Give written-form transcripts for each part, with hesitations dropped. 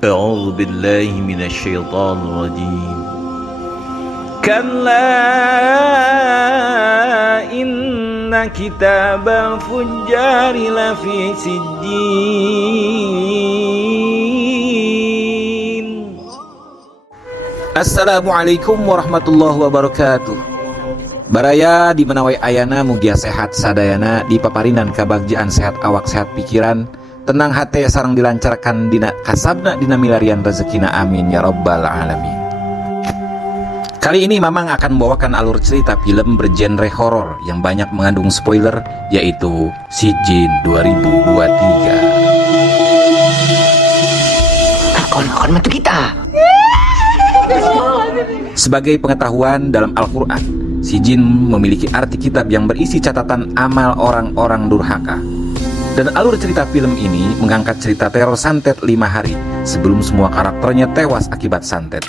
أعوذ بالله من الشيطان الرجيم كلا إن كتاب الفجار لفي سجين. Assalamualaikum warahmatullahi wabarakatuh. Baraya di menawai ayana mugia sehat sadayana, di paparinan kabagjaan sehat awak sehat pikiran, tenang hati sarang dilancarkan dina kasabna dina milarian rezekina, amin ya rabbal alamin. Kali ini Mamang akan membawakan alur cerita film bergenre horor yang banyak mengandung spoiler, yaitu Si Jin 2023. Kon metu kita. Sebagai pengetahuan, dalam Al-Quran, Si Jin memiliki arti kitab yang berisi catatan amal orang-orang durhaka. Dan alur cerita film ini mengangkat cerita teror santet 5 hari sebelum semua karakternya tewas akibat santet.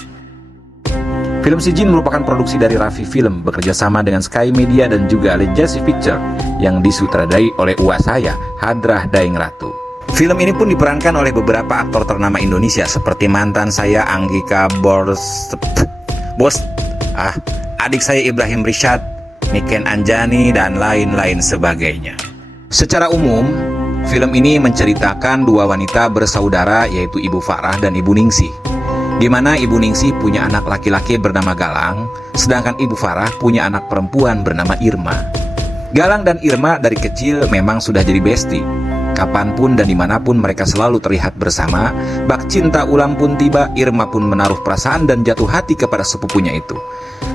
Film Si Jin merupakan produksi dari Raffi Film bekerja sama dengan Sky Media dan juga Legacy Picture yang disutradai oleh uak saya, Hadrah Daeng Ratu. Film ini pun diperankan oleh beberapa aktor ternama Indonesia seperti mantan saya Anggika adik saya Ibrahim Rishad, Niken Anjani, dan lain-lain sebagainya. Secara umum, film ini menceritakan dua wanita bersaudara, yaitu Ibu Farah dan Ibu Ningsih, di mana Ibu Ningsih punya anak laki-laki bernama Galang, sedangkan Ibu Farah punya anak perempuan bernama Irma. Galang dan Irma dari kecil memang sudah jadi bestie. Kapanpun dan dimanapun mereka selalu terlihat bersama. Bak cinta ulang pun tiba, Irma pun menaruh perasaan dan jatuh hati kepada sepupunya itu.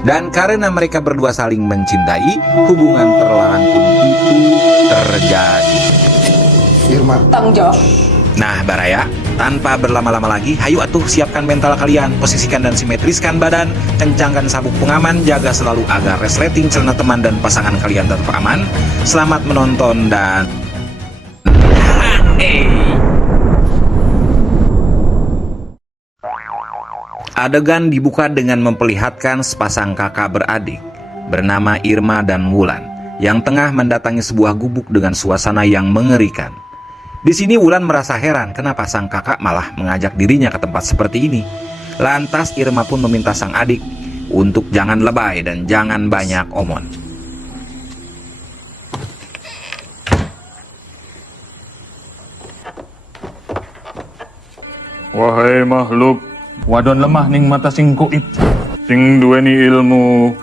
Dan karena mereka berdua saling mencintai, hubungan terlarang pun itu terjadi. Irma, tanggung jawab. Nah Baraya, tanpa berlama-lama lagi, hayu atuh siapkan mental kalian, posisikan dan simetriskan badan, kencangkan sabuk pengaman, jaga selalu agar resleting celana teman dan pasangan kalian tetap aman. Selamat menonton dan adegan dibuka dengan memperlihatkan sepasang kakak beradik bernama Irma dan Wulan yang tengah mendatangi sebuah gubuk dengan suasana yang mengerikan. Di sini Wulan merasa heran kenapa sang kakak malah mengajak dirinya ke tempat seperti ini. Lantas Irma pun meminta sang adik untuk jangan lebay dan jangan banyak omong. Wahai makhluk, wadon lemah ning mata sing kuit, sing duweni ilmu,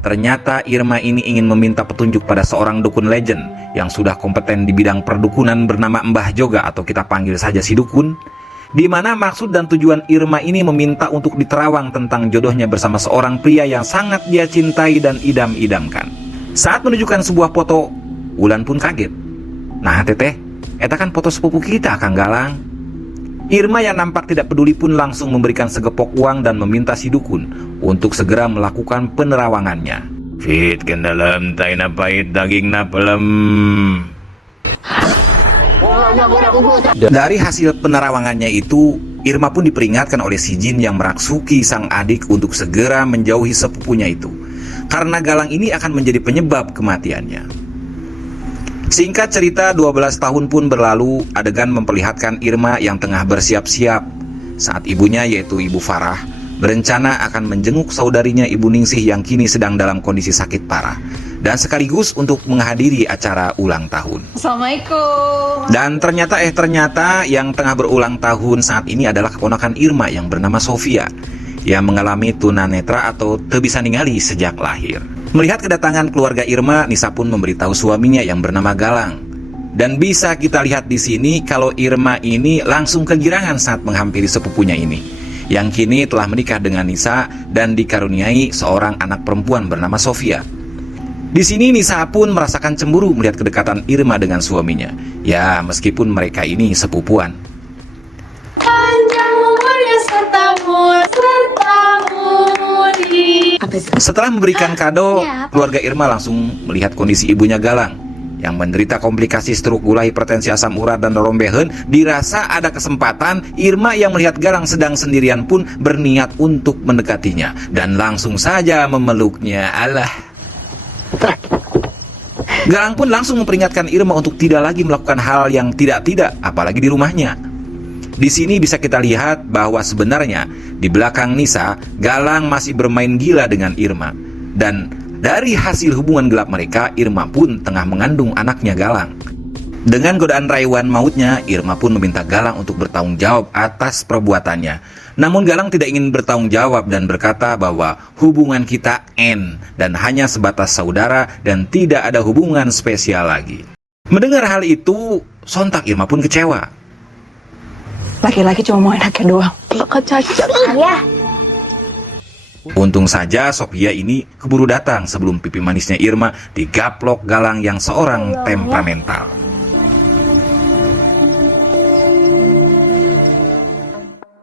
Ternyata Irma ini ingin meminta petunjuk pada seorang dukun legend yang sudah kompeten di bidang perdukunan bernama Mbah Joga, atau kita panggil saja si dukun. Di mana maksud dan tujuan Irma ini meminta untuk diterawang tentang jodohnya bersama seorang pria yang sangat dia cintai dan idam-idamkan. Saat menunjukkan sebuah foto, Wulan pun kaget. Nah teteh, eta kan foto sepupu kita, Kang Galang. Irma yang nampak tidak peduli pun langsung memberikan segepok uang dan meminta si dukun untuk segera melakukan penerawangannya. Fit ke dalam taina pahit daging na pelem. Dari hasil penerawangannya itu, Irma pun diperingatkan oleh si Jin yang merasuki sang adik untuk segera menjauhi sepupunya itu, karena Galang ini akan menjadi penyebab kematiannya. Singkat cerita, 12 tahun pun berlalu. Adegan memperlihatkan Irma yang tengah bersiap-siap saat ibunya, yaitu Ibu Farah, berencana akan menjenguk saudarinya Ibu Ningsih yang kini sedang dalam kondisi sakit parah, dan sekaligus untuk menghadiri acara ulang tahun. Assalamualaikum. Dan ternyata yang tengah berulang tahun saat ini adalah keponakan Irma yang bernama Sofia, yang mengalami tunanetra atau teu bisa ningali sejak lahir. Melihat kedatangan keluarga Irma, Nisa pun memberitahu suaminya yang bernama Galang. Dan bisa kita lihat di sini kalau Irma ini langsung kegirangan saat menghampiri sepupunya ini, yang kini telah menikah dengan Nisa dan dikaruniai seorang anak perempuan bernama Sofia. Di sini Nisa pun merasakan cemburu melihat kedekatan Irma dengan suaminya. Ya, meskipun mereka ini sepupuan. Setelah memberikan kado, keluarga Irma langsung melihat kondisi ibunya Galang yang menderita komplikasi stroke, gula, hipertensi, asam urat, dan rombehen. Dirasa ada kesempatan, Irma yang melihat Galang sedang sendirian pun berniat untuk mendekatinya dan langsung saja memeluknya. Alah. Galang pun langsung memperingatkan Irma untuk tidak lagi melakukan hal yang tidak-tidak, apalagi di rumahnya. Di sini bisa kita lihat bahwa sebenarnya di belakang Nisa, Galang masih bermain gila dengan Irma. Dan dari hasil hubungan gelap mereka, Irma pun tengah mengandung anaknya Galang. Dengan godaan rayuan mautnya, Irma pun meminta Galang untuk bertanggung jawab atas perbuatannya. Namun Galang tidak ingin bertanggung jawab dan berkata bahwa hubungan kita end dan hanya sebatas saudara dan tidak ada hubungan spesial lagi. Mendengar hal itu, sontak Irma pun kecewa. Laki-laki cuma mau enaknya doang. Kecacat. Ayah, Untung saja Sophia ini keburu datang sebelum pipi manisnya Irma digaplok Galang yang seorang temperamental.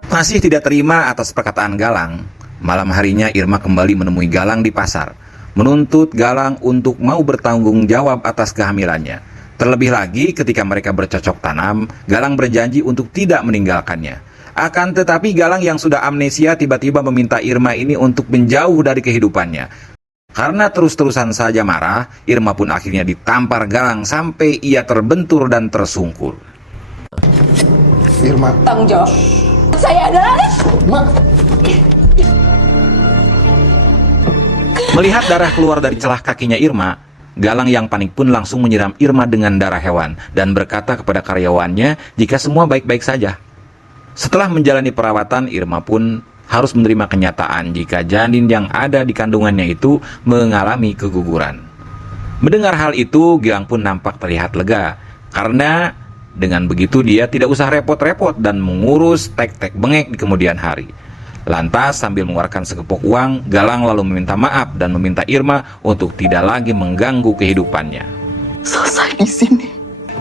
Masih tidak terima atas perkataan Galang, malam harinya Irma kembali menemui Galang di pasar, menuntut Galang untuk mau bertanggung jawab atas kehamilannya. Terlebih lagi ketika mereka bercocok tanam, Galang berjanji untuk tidak meninggalkannya. Akan tetapi Galang yang sudah amnesia tiba-tiba meminta Irma ini untuk menjauh dari kehidupannya. Karena terus-terusan saja marah, Irma pun akhirnya ditampar Galang sampai ia terbentur dan tersungkur. Irma. Tanggung jawab. Saya adalah Mak. Melihat darah keluar dari celah kakinya Irma, Galang yang panik pun langsung menyiram Irma dengan darah hewan dan berkata kepada karyawannya jika semua baik-baik saja. Setelah menjalani perawatan, Irma pun harus menerima kenyataan jika janin yang ada di kandungannya itu mengalami keguguran. Mendengar hal itu, Gilang pun nampak terlihat lega, karena dengan begitu dia tidak usah repot-repot dan mengurus tek-tek bengek di kemudian hari. Lantas sambil mengeluarkan segepok uang, Galang lalu meminta maaf dan meminta Irma untuk tidak lagi mengganggu kehidupannya. selesai di sini.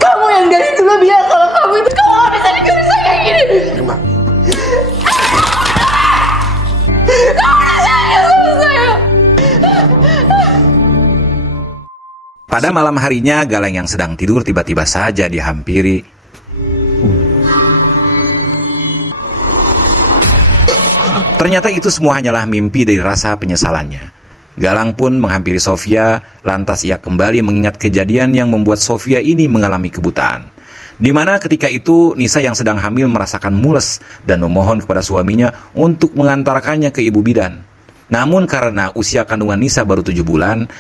Kamu yang dari dulu bilang kalau kamu itu kamu gak bisa digurus kayak gini. Irma. Kamu udah sayang sama saya. Pada malam harinya, Galang yang sedang tidur tiba-tiba saja dihampiri. Ternyata itu semua hanyalah mimpi dari rasa penyesalannya. Galang pun menghampiri Sofia, lantas ia kembali mengingat kejadian yang membuat Sofia ini mengalami kebutaan. Di mana ketika itu Nisa yang sedang hamil merasakan mules dan memohon kepada suaminya untuk mengantarkannya ke ibu bidan. Namun karena usia kandungan Nisa baru 7 bulan,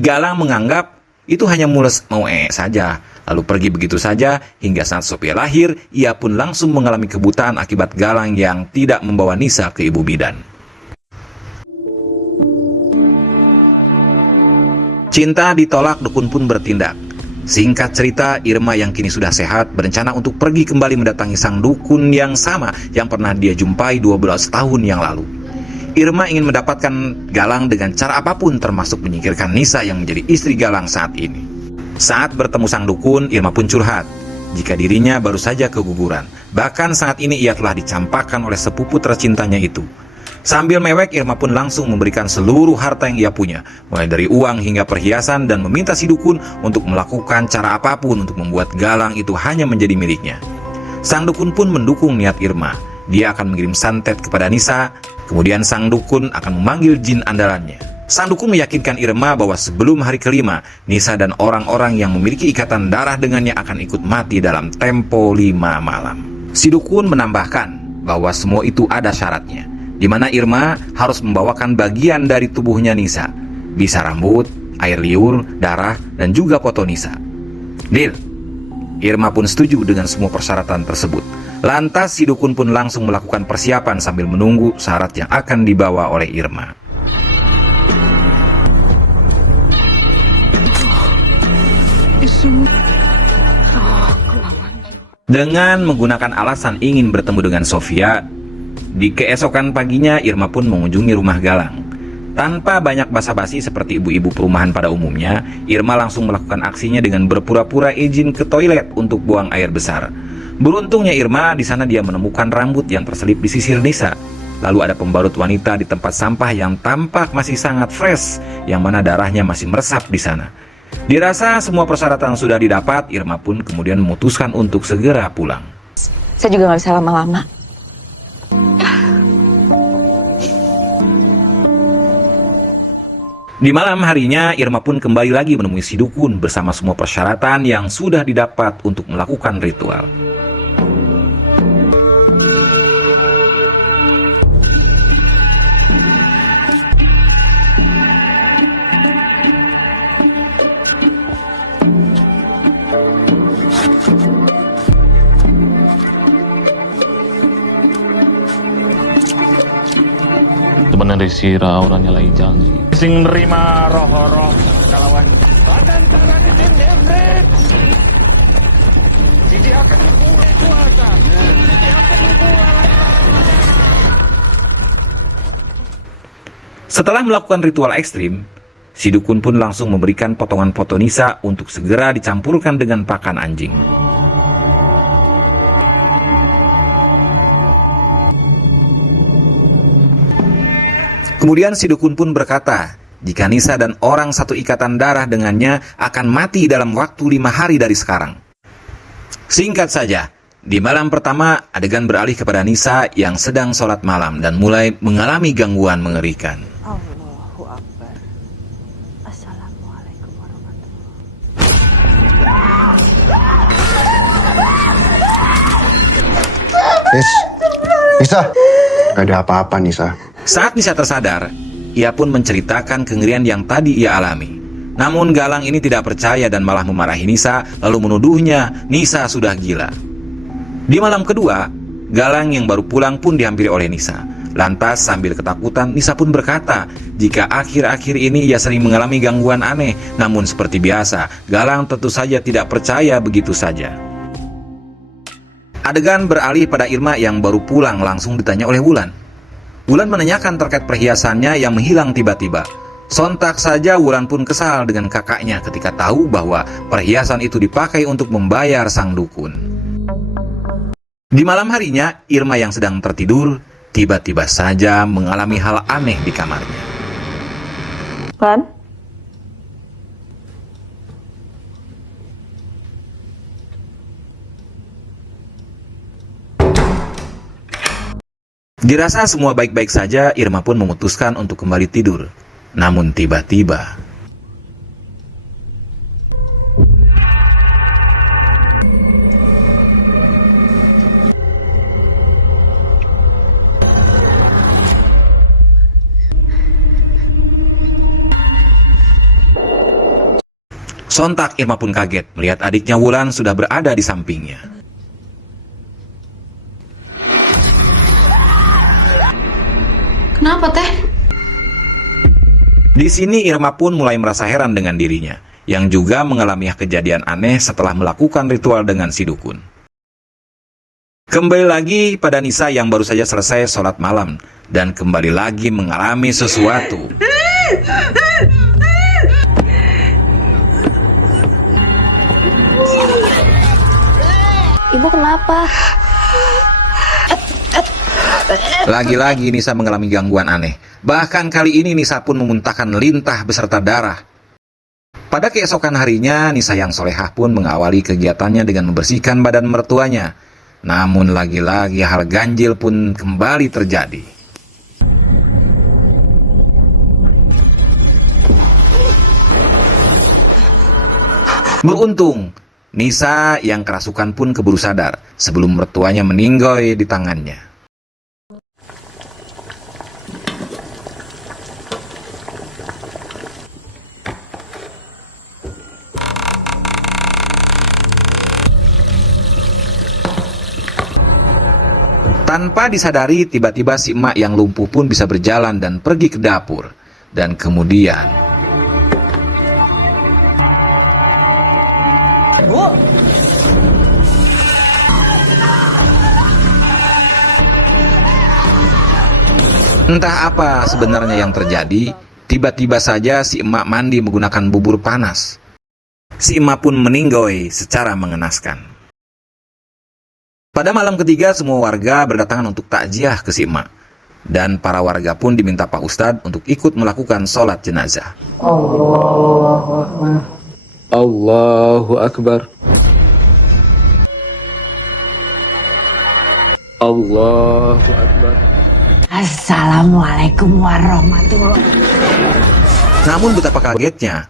Galang menganggap itu hanya mules mau saja. Lalu pergi begitu saja hingga saat Sophia lahir, ia pun langsung mengalami kebutaan akibat Galang yang tidak membawa Nisa ke ibu bidan. Cinta ditolak, dukun pun bertindak. Singkat cerita, Irma yang kini sudah sehat berencana untuk pergi kembali mendatangi sang dukun yang sama yang pernah dia jumpai 12 tahun yang lalu. Irma ingin mendapatkan Galang dengan cara apapun termasuk menyingkirkan Nisa yang menjadi istri Galang saat ini. Saat bertemu sang dukun, Irma pun curhat jika dirinya baru saja keguguran. Bahkan saat ini ia telah dicampakkan oleh sepupu tercintanya itu. Sambil mewek, Irma pun langsung memberikan seluruh harta yang ia punya, mulai dari uang hingga perhiasan, dan meminta si dukun untuk melakukan cara apapun untuk membuat Galang itu hanya menjadi miliknya. Sang dukun pun mendukung niat Irma. Dia akan mengirim santet kepada Nisa, kemudian sang dukun akan memanggil jin andalannya. Sang dukun meyakinkan Irma bahwa sebelum hari kelima, Nisa dan orang-orang yang memiliki ikatan darah dengannya akan ikut mati dalam tempo 5 malam. Si dukun menambahkan bahwa semua itu ada syaratnya, di mana Irma harus membawakan bagian dari tubuhnya Nisa, bisa rambut, air liur, darah, dan juga foto Nisa. Deal. Irma pun setuju dengan semua persyaratan tersebut. Lantas si dukun pun langsung melakukan persiapan sambil menunggu syarat yang akan dibawa oleh Irma. Dengan menggunakan alasan ingin bertemu dengan Sofia, di keesokan paginya Irma pun mengunjungi rumah Galang. Tanpa banyak basa-basi seperti ibu-ibu perumahan pada umumnya, Irma langsung melakukan aksinya dengan berpura-pura izin ke toilet untuk buang air besar. Beruntungnya Irma, di sana dia menemukan rambut yang terselip di sisir Nisa. Lalu ada pembalut wanita di tempat sampah yang tampak masih sangat fresh, yang mana darahnya masih meresap di sana. Dirasa semua persyaratan sudah didapat, Irma pun kemudian memutuskan untuk segera pulang. Saya juga gak bisa lama-lama. Di malam harinya, Irma pun kembali lagi menemui si dukun bersama semua persyaratan yang sudah didapat untuk melakukan ritual. ada sira orang nyalai janji. Sing nerima roh-roh kalawan badan tarani tim jemret. Siji akan memulai kuasa. Siji akan memulai. Setelah melakukan ritual ekstrim, si dukun pun langsung memberikan potongan foto Nisa untuk segera dicampurkan dengan pakan anjing. Kemudian si dukun pun berkata, jika Nisa dan orang satu ikatan darah dengannya akan mati dalam waktu 5 hari dari sekarang. Singkat saja, di malam pertama adegan beralih kepada Nisa yang sedang sholat malam dan mulai mengalami gangguan mengerikan. Allahu Akbar. Assalamualaikum warahmatullahi Nisa. Gak ada apa-apa, Nisa. Saat Nisa tersadar, ia pun menceritakan kengerian yang tadi ia alami. Namun Galang ini tidak percaya dan malah memarahi Nisa, lalu menuduhnya Nisa sudah gila. Di malam kedua, Galang yang baru pulang pun dihampiri oleh Nisa. Lantas sambil ketakutan, Nisa pun berkata, jika akhir-akhir ini ia sering mengalami gangguan aneh. Namun seperti biasa, Galang tentu saja tidak percaya begitu saja. Adegan beralih pada Irma yang baru pulang langsung ditanya oleh Wulan. Wulan menanyakan terkait perhiasannya yang menghilang tiba-tiba. Sontak saja Wulan pun kesal dengan kakaknya ketika tahu bahwa perhiasan itu dipakai untuk membayar sang dukun. Di malam harinya, Irma yang sedang tertidur tiba-tiba saja mengalami hal aneh di kamarnya. Kan? Dirasa semua baik-baik saja, Irma pun memutuskan untuk kembali tidur. Namun tiba-tiba sontak Irma pun kaget melihat adiknya Wulan sudah berada di sampingnya. Kenapa, Teh? Di sini Irma pun mulai merasa heran dengan dirinya, yang juga mengalami kejadian aneh setelah melakukan ritual dengan si dukun. Kembali lagi pada Nisa yang baru saja selesai sholat malam, dan kembali lagi mengalami sesuatu. Ibu kenapa? Lagi-lagi Nisa mengalami gangguan aneh. Bahkan kali ini Nisa pun memuntahkan lintah beserta darah. Pada keesokan harinya, Nisa yang solehah pun mengawali kegiatannya dengan membersihkan badan mertuanya. Namun lagi-lagi hal ganjil pun kembali terjadi. Beruntung, Nisa yang kerasukan pun keburu sadar sebelum mertuanya meninggoy di tangannya. Tanpa disadari, tiba-tiba si emak yang lumpuh pun bisa berjalan dan pergi ke dapur. Dan kemudian entah apa sebenarnya yang terjadi, tiba-tiba saja si emak mandi menggunakan bubur panas. Si emak pun meninggoy secara mengenaskan. Pada malam ketiga, semua warga berdatangan untuk takziah ke si emak. Dan para warga pun diminta Pak Ustadz untuk ikut melakukan sholat jenazah. Allahu Akbar. Allahu Akbar. Assalamualaikum warahmatullahi. Namun betapa kagetnya,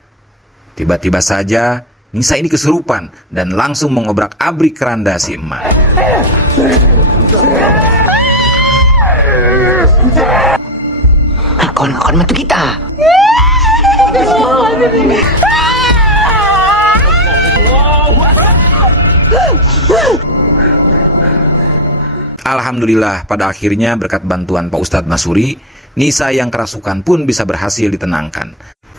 tiba-tiba saja Nisa ini kesurupan dan langsung mengobrak-abrik keranda si emak. Akon metu kita. Alhamdulillah, pada akhirnya berkat bantuan Pak Ustadz Masuri, Nisa yang kerasukan pun bisa berhasil ditenangkan.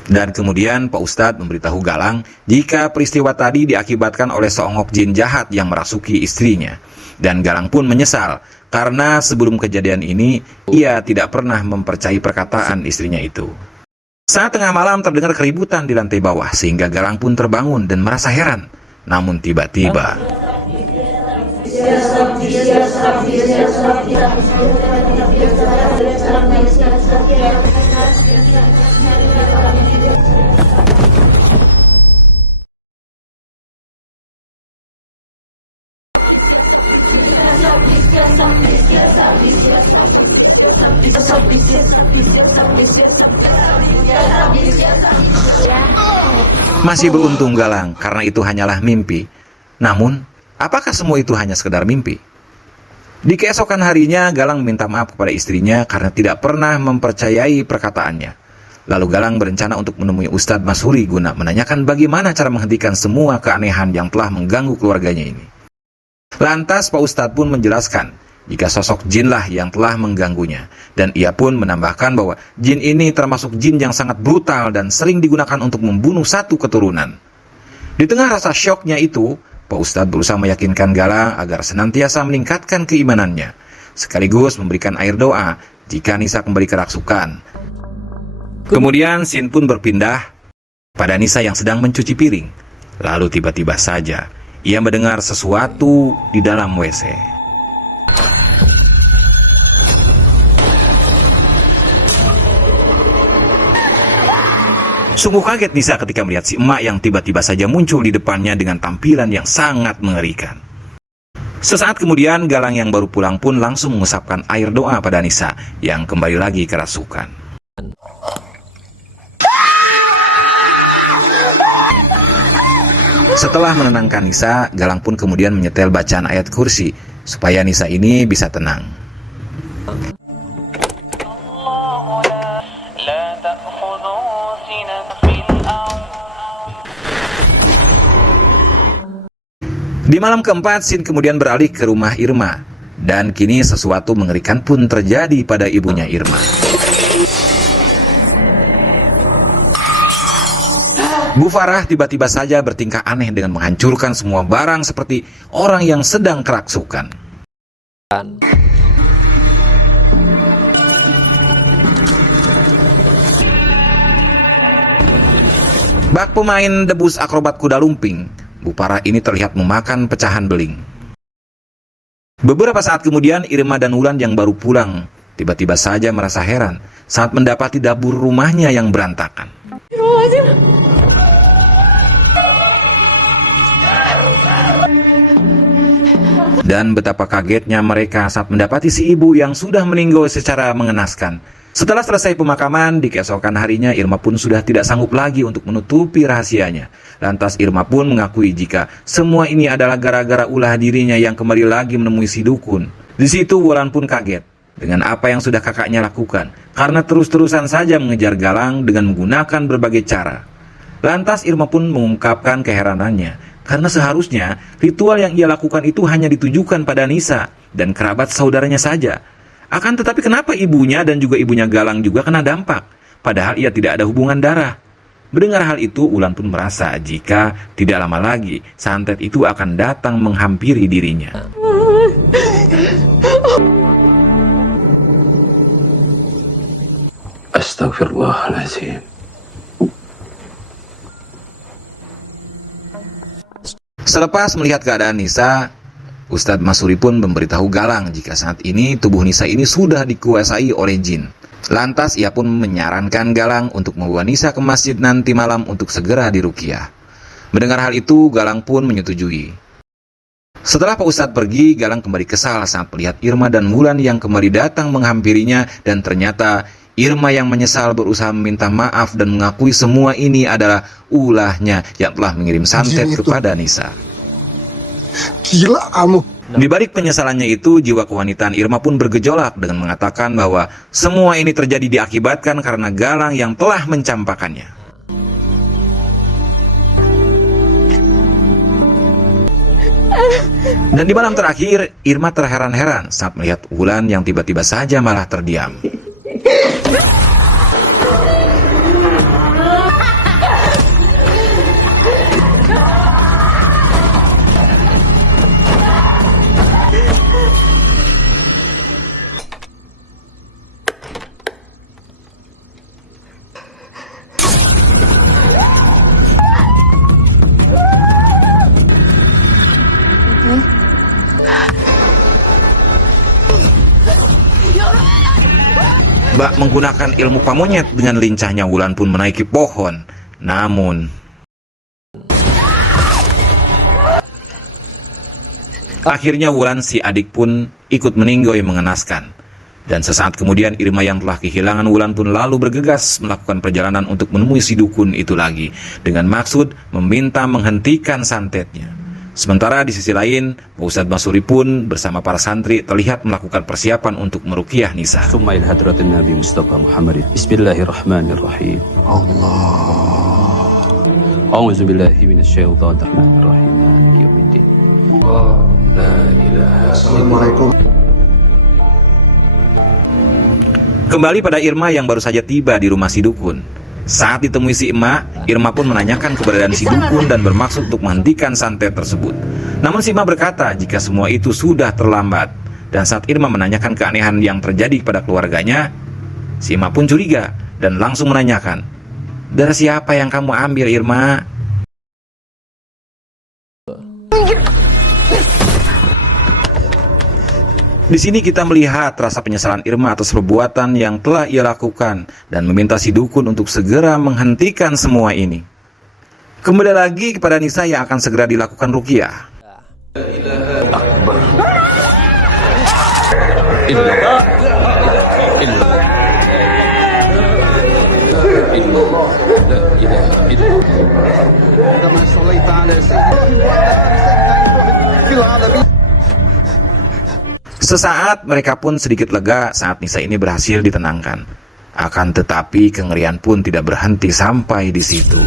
Dan kemudian Pak Ustadz memberitahu Galang jika peristiwa tadi diakibatkan oleh seonggok jin jahat yang merasuki istrinya. Dan Galang pun menyesal karena sebelum kejadian ini ia tidak pernah mempercayai perkataan istrinya itu. Saat tengah malam terdengar keributan di lantai bawah sehingga Galang pun terbangun dan merasa heran. Namun tiba-tiba masih beruntung Galang karena itu hanyalah mimpi. Namun, apakah semua itu hanya sekedar mimpi? Di keesokan harinya, Galang minta maaf kepada istrinya karena tidak pernah mempercayai perkataannya. Lalu Galang berencana untuk menemui Ustadz Masuri guna menanyakan bagaimana cara menghentikan semua keanehan yang telah mengganggu keluarganya ini. Lantas Pak Ustadz pun menjelaskan jika sosok jinlah yang telah mengganggunya. Dan ia pun menambahkan bahwa jin ini termasuk jin yang sangat brutal dan sering digunakan untuk membunuh satu keturunan. Di tengah rasa syoknya itu, Pak Ustadz berusaha meyakinkan Galang agar senantiasa meningkatkan keimanannya, sekaligus memberikan air doa jika Nisa kembali kerasukan. Kemudian scene pun berpindah pada Nisa yang sedang mencuci piring. Lalu tiba-tiba saja ia mendengar sesuatu di dalam WC. Sungguh kaget Nisa ketika melihat si emak yang tiba-tiba saja muncul di depannya dengan tampilan yang sangat mengerikan. Sesaat kemudian Galang yang baru pulang pun langsung mengusapkan air doa pada Nisa yang kembali lagi kerasukan. Setelah menenangkan Nisa, Galang pun kemudian menyetel bacaan ayat kursi supaya Nisa ini bisa tenang. Di malam keempat, scene kemudian beralih ke rumah Irma. Dan kini sesuatu mengerikan pun terjadi pada ibunya Irma. Bu Farah tiba-tiba saja bertingkah aneh dengan menghancurkan semua barang seperti orang yang sedang kerasukan. Bak pemain debus akrobat kuda lumping, Bu Farah ini terlihat memakan pecahan beling. Beberapa saat kemudian Irma dan Wulan yang baru pulang tiba-tiba saja merasa heran saat mendapati dapur rumahnya yang berantakan. Dan betapa kagetnya mereka saat mendapati si ibu yang sudah meninggal secara mengenaskan. Setelah selesai pemakaman, di keesokan harinya Irma pun sudah tidak sanggup lagi untuk menutupi rahasianya. Lantas Irma pun mengakui jika semua ini adalah gara-gara ulah dirinya yang kembali lagi menemui si dukun. Di situ Wulan pun kaget dengan apa yang sudah kakaknya lakukan, karena terus-terusan saja mengejar Galang dengan menggunakan berbagai cara. Lantas Irma pun mengungkapkan keheranannya, karena seharusnya ritual yang ia lakukan itu hanya ditujukan pada Nisa dan kerabat saudaranya saja. Akan tetapi kenapa ibunya dan juga ibunya Galang juga kena dampak, padahal ia tidak ada hubungan darah? Mendengar hal itu, Wulan pun merasa jika tidak lama lagi santet itu akan datang menghampiri dirinya. Astagfirullahaladzim. Selepas melihat keadaan Nisa, Ustadz Masuri pun memberitahu Galang jika saat ini tubuh Nisa ini sudah dikuasai oleh jin. Lantas ia pun menyarankan Galang untuk membawa Nisa ke masjid nanti malam untuk segera diruqyah. Mendengar hal itu, Galang pun menyetujui. Setelah Pak Ustadz pergi, Galang kembali kesal saat melihat Irma dan Wulan yang kembali datang menghampirinya, dan ternyata Irma yang menyesal berusaha meminta maaf dan mengakui semua ini adalah ulahnya yang telah mengirim santet kepada Nisa. Gila kamu. Di balik penyesalannya itu, jiwa kewanitaan Irma pun bergejolak dengan mengatakan bahwa semua ini terjadi diakibatkan karena Galang yang telah mencampakannya. Dan di malam terakhir, Irma terheran-heran saat melihat Wulan yang tiba-tiba saja malah terdiam. Bak menggunakan ilmu pamonyet, dengan lincahnya Wulan pun menaiki pohon. Namun akhirnya Wulan si adik pun ikut meninggoy mengenaskan. Dan sesaat kemudian Irma yang telah kehilangan Wulan pun lalu bergegas melakukan perjalanan untuk menemui si dukun itu lagi, dengan maksud meminta menghentikan santetnya. Sementara di sisi lain, Pak Ustadz Masuri pun bersama para santri terlihat melakukan persiapan untuk meruqyah Nisa. ثم إلى حضرة النبي مصطفى محمد بسم الله الرحمن الرحيم أعوذ بالله من الشيطان الرحمن الرحيم مالك يوم الدين لا إله Assalamualaikum. Kembali pada Irma yang baru saja tiba di rumah si dukun. Saat ditemui si emak, Irma pun menanyakan keberadaan si dukun dan bermaksud untuk menghentikan santet tersebut. Namun si emak berkata jika semua itu sudah terlambat. Dan saat Irma menanyakan keanehan yang terjadi kepada keluarganya, si emak pun curiga dan langsung menanyakan, "Darah siapa yang kamu ambil, Irma?" Di sini kita melihat rasa penyesalan Irma atas perbuatan yang telah ia lakukan dan meminta si dukun untuk segera menghentikan semua ini. Kembali lagi kepada Nisa yang akan segera dilakukan ruqyah. Sesaat mereka pun sedikit lega saat Nisa ini berhasil ditenangkan. Akan tetapi kengerian pun tidak berhenti sampai di situ.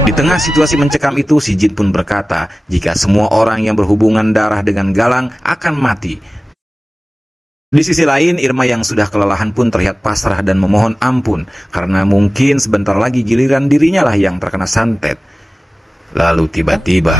Di tengah situasi mencekam itu, si jin pun berkata jika semua orang yang berhubungan darah dengan Galang akan mati. Di sisi lain, Irma yang sudah kelelahan pun terlihat pasrah dan memohon ampun karena mungkin sebentar lagi giliran dirinya lah yang terkena santet. Lalu tiba-tiba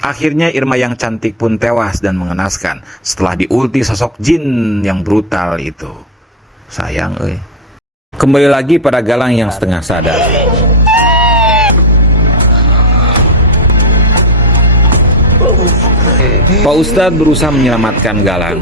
akhirnya Irma yang cantik pun tewas dan mengenaskan setelah diulti sosok jin yang brutal itu. Sayang, Kembali lagi pada Galang yang setengah sadar. Pak Ustadz berusaha menyelamatkan Galang.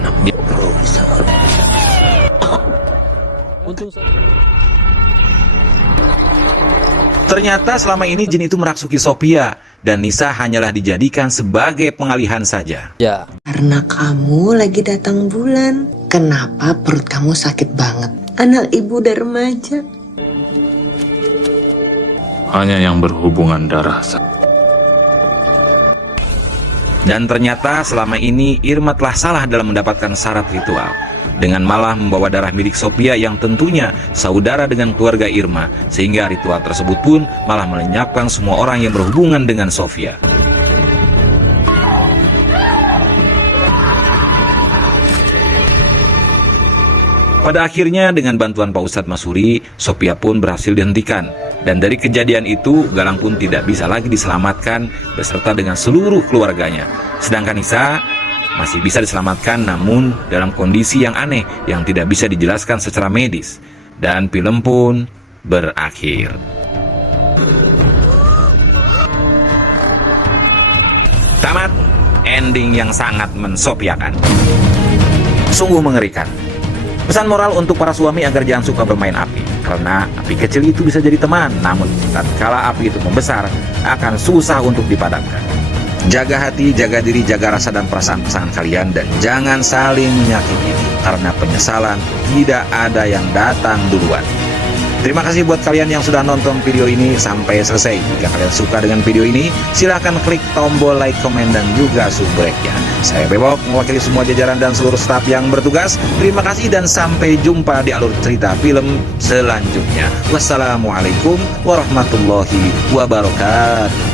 Ternyata selama ini jin itu merasuki Sophia dan Nisa hanyalah dijadikan sebagai pengalihan saja. Karena kamu lagi datang bulan, kenapa perut kamu sakit banget? Anak ibu dan remaja. Hanya yang berhubungan darah. Dan ternyata selama ini Irma telah salah dalam mendapatkan syarat ritual, dengan malah membawa darah milik Sophia yang tentunya saudara dengan keluarga Irma, sehingga ritual tersebut pun malah melenyapkan semua orang yang berhubungan dengan Sophia. Pada akhirnya dengan bantuan Pak Ustadz Masuri, Sophia pun berhasil dihentikan. Dan dari kejadian itu, Galang pun tidak bisa lagi diselamatkan beserta dengan seluruh keluarganya. Sedangkan Nisa masih bisa diselamatkan namun dalam kondisi yang aneh yang tidak bisa dijelaskan secara medis. Dan film pun berakhir. Tamat, ending yang sangat mensopiakan. Sungguh mengerikan. Pesan moral untuk para suami agar jangan suka bermain api, karena api kecil itu bisa jadi teman, namun tatkala api itu membesar akan susah untuk dipadamkan. Jaga hati, jaga diri, jaga rasa dan perasaan pasangan kalian, dan jangan saling menyakiti, karena penyesalan tidak ada yang datang duluan. Terima kasih buat kalian yang sudah nonton video ini sampai selesai. Jika kalian suka dengan video ini, silahkan klik tombol like, komen, dan juga subrek-nya. Saya Bebok, mewakili semua jajaran dan seluruh staf yang bertugas. Terima kasih dan sampai jumpa di alur cerita film selanjutnya. Wassalamualaikum warahmatullahi wabarakatuh.